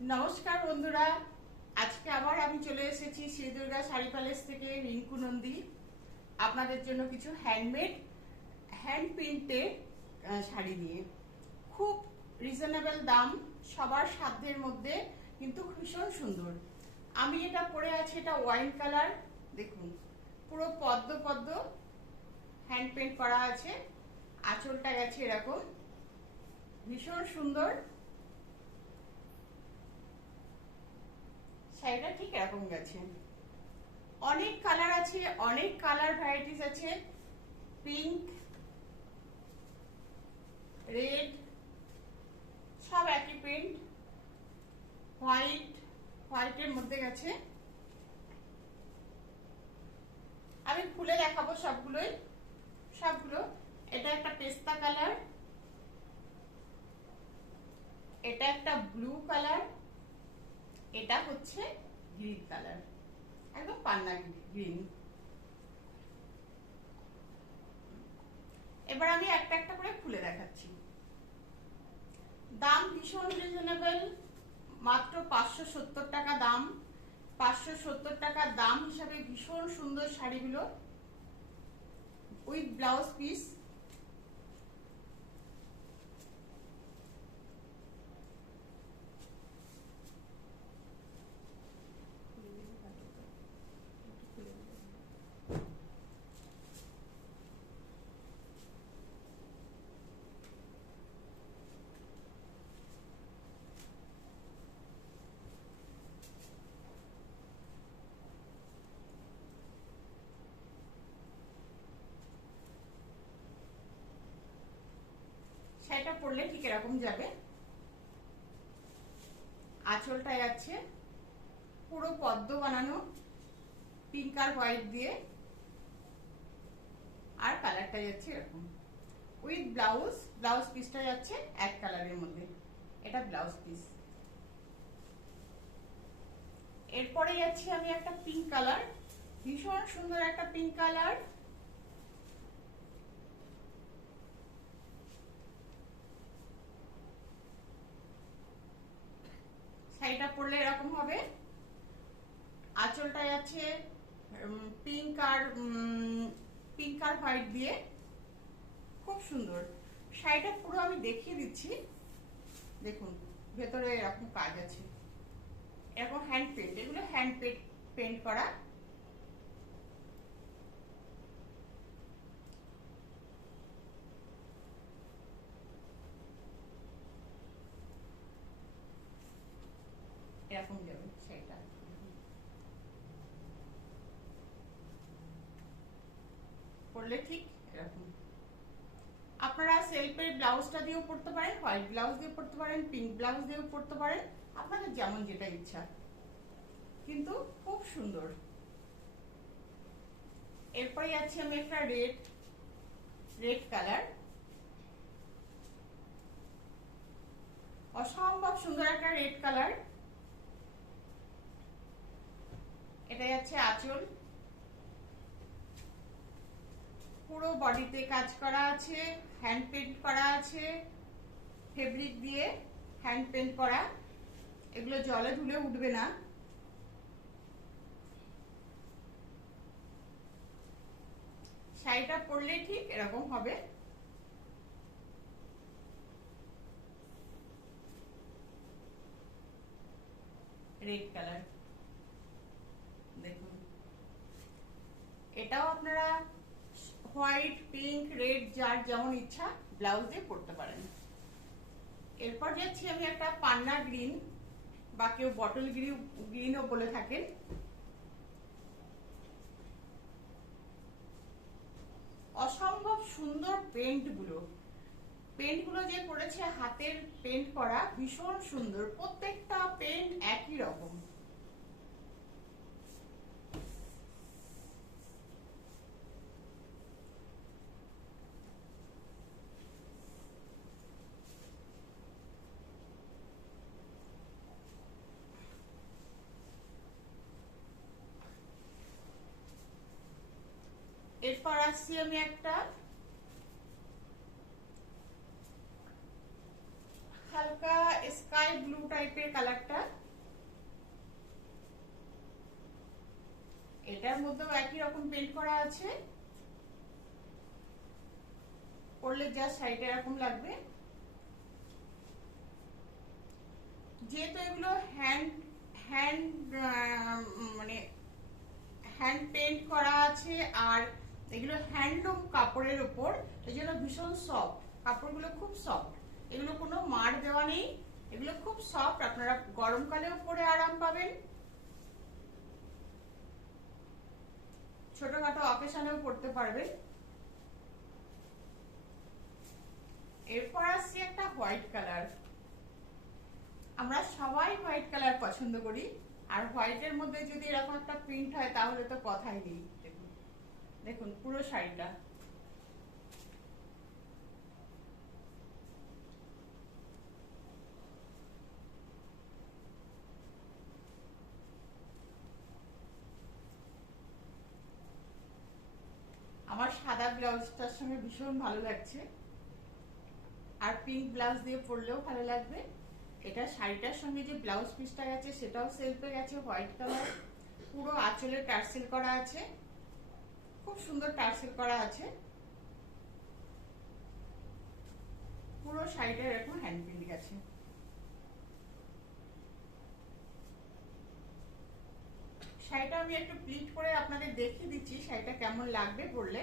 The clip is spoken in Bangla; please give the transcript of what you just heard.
নমস্কার বন্ধুরা, আজকে আবার আমি চলে এসেছি শ্রী দুর্গা শাড়ি প্যালেস থেকে রিঙ্কু নন্দী আপনাদের জন্য কিছু হ্যান্ড প্রিন্টেড শাড়ি নিয়ে। খুব রিজনেবল দাম, সবার সাধ্যের মধ্যে, কিন্তু ভীষণ সুন্দর। আমি এটা পরে আছি, এটা ওয়াইন কালার। দেখুন, পুরো পদ্ম পদ্ম হ্যান্ড পেন্ট করা আছে। আঁচলটা গেছে এরকম, ভীষণ সুন্দর। শাড়িটা ঠিক এরকম গেছে। অনেক কালার আছে, অনেক কালার ভ্যারাইটিস আছে। পিঙ্ক, রেড, সব একই প্রিন্ট। হোয়াইটের মধ্যে গেছে। আমি খুলে দেখাবো সবগুলো। এটা একটা পেস্তা কালার, এটা একটা ব্লু কালার, এটা হচ্ছে গ্রিন কালার, একদম পান্না গ্রিন। এবার আমি একটা একটা করে খুলে দেখাচ্ছি। দাম ভীষণ রিজনেবল, মাত্র 570 টাকা দাম। 570 টাকা দাম হিসাবে ভীষণ সুন্দর শাড়িগুলো উইথ ব্লাউজ পিস। শাড়িটা পরলে ঠিক এরকম যাবে। আঁচলটা যাচ্ছে পুরো পদ্ম বানানো, পিঙ্ক আর হোয়াইট দিয়ে, আর কালারটা যাচ্ছে এরকম উইথ ব্লাউজ পিসটা যাচ্ছে এক কালারের মধ্যে। এটা ব্লাউজ পিস। এরপরে যাচ্ছি আমি একটা পিঙ্ক কালার, ভীষণ সুন্দর একটা পিঙ্ক কালার। শাড়িটা পরলে এরকম হবে। আঁচলটা যাচ্ছে পিঙ্ক আর হোয়াইট দিয়ে, খুব সুন্দর। শাড়িটা পুরো আমি দেখিয়ে দিচ্ছি। দেখুন, ভেতরে এরকম কাজ আছে, এরকম হ্যান্ড পেন্ট, এগুলো হ্যান্ড পেন্ট করা। এরকম যাবে শাড়িটা, পরলে ঠিক এরকম। আপনারা সেলফের ব্লাউজটা দিয়েও পরতে পারেন, হোয়াইট ব্লাউজ দিয়ে পরতে পারেন, পিঙ্ক ব্লাউজ দিয়েও পরতে পারেন, আপনাদের যেমন যেটা ইচ্ছা, কিন্তু খুব সুন্দর। এরপরে যাচ্ছি আমি একটা রেড কালার, অসম্ভব সুন্দর একটা রেড কালার। এটা যাচ্ছে আঁচল, পুরো বডিতে কাজ করা আছে, হ্যান্ড পেন্ট করা আছে, ফেব্রিক দিয়ে হ্যান্ড পেন্ট করা। এগুলো জলে ধুলে উঠবে না। শাড়িটা পরলে ঠিক এরকম হবে। রেড কালার, দেখুন। এটাও আপনারা হোয়াইট, পিঙ্ক, রেড, যার যেমন ইচ্ছা ব্লাউজ দিয়ে পরতে পারেন। এরপর যাচ্ছি আমি একটা পান্না গ্রিন, বা কেউ বটল গ্রিনও বলে থাকেন। অসম্ভব সুন্দর পেন্টগুলো যে করেছে, হাতের পেন্ট করা, ভীষণ সুন্দর। প্রত্যেকটা পেন্ট একই রকম। এরপর আসছি আমি একটা হালকা স্কাই ব্লু টাইপের কালারটা, এটার মধ্যেও একই রকম পেন্ট করা আছে। পরলে জাস্ট শাড়িটা এরকম লাগবে। যেহেতু এগুলো হ্যান্ড হ্যান্ড মানে হ্যান্ড পেন্ট করা আছে আর এগুলো হ্যান্ডলুম কাপড়ের উপর, এই জন্য ভীষণ সফট, কাপড়গুলো খুব সফট, এগুলো কোনো মার দেওয়া নেই, এগুলো খুব সফট, আপনারা গরমকালেও পরে আরাম পাবেন, ছোটখাটো অকেশনেও পরতে পারবেন। এরপর আসছি একটা হোয়াইট কালার। আমরা সবাই হোয়াইট কালার পছন্দ করি, আর হোয়াইটের মধ্যে যদি এরকম একটা প্রিন্ট হয় তাহলে তো কথাই নেই। দেখুন দেখুন পুরো শাড়িটা, আমার সাদা ব্লাউজটার সঙ্গে ভীষণ ভালো লাগছে, আর পিঙ্ক ব্লাউজ দিয়ে পরলেও ভালো লাগবে। এটা শাড়িটার সঙ্গে যে ব্লাউজ পিসটা গেছে সেটাও সেলফে গেছে হোয়াইট কালার, পুরো আঁচলে টার্সেল করা আছে, খুব সুন্দর টার্সেল করা আছে, পুরো শাড়িটা এরকম হ্যান্ড প্রিন্ট গেছে। শাড়িটা আমি একটু প্লিট করে আপনাদের দেখিয়ে দিচ্ছি শাড়িটা কেমন লাগবে পরলে।